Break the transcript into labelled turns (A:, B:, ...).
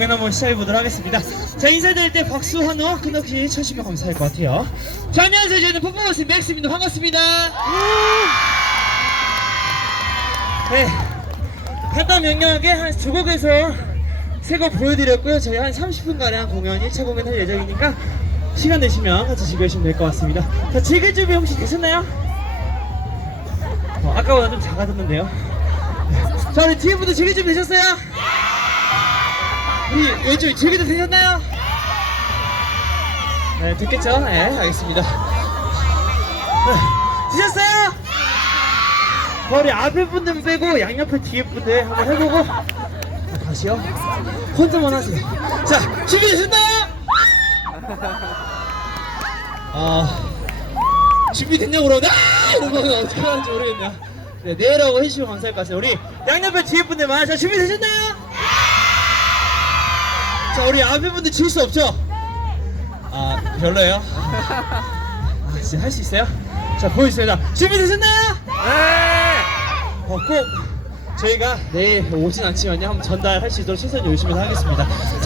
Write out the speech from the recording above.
A: 공연 한번 시작해 보도록 하겠습니다. 자 인사드릴 때 박수 한호 끊없이 쳐주시면 감사할 것 같아요. 자 안녕하세요 저는 퍼포먼스 맥스입니다. 반갑습니다. 네 간단 명료하게 한 두 곡에서 세 곡 보여드렸고요. 저희 한 30분 가량 공연 1차 공연 할 예정이니까 시간 되시면 같이 즐겨주시면 될 것 같습니다. 자 즐길 준비 혹시 되셨나요? 어, 아까보다 좀 작아졌는데요. 자 우리 뒤에 분들 즐길 준비 되셨어요? 우리 즐길 준비 되셨나요? 네 됐겠죠? 네 알겠습니다. 네, 드셨어요? 머리 앞에 분들 빼고 양옆에 뒤에 분들 한번 해보고 자, 다시요 혼자만 하세요 자 준비되셨나요? 아 준비됐냐고 그러나 이러면 어떻게 하는지 모르겠네요 네, 네라고 해주시면 감사할 것 같아요 우리 양옆에 뒤에 분들만 자 준비되셨나요? 자 우리 앞에 분들 질 수 없죠? 아 별로예요? 아 진짜 할 수 있어요? 자 보여주세요 자 준비되셨나요? 네! 어, 꼭 저희가 내일 오진 않지만요 한번 전달할 수 있도록 최선을 열심히 하겠습니다 자,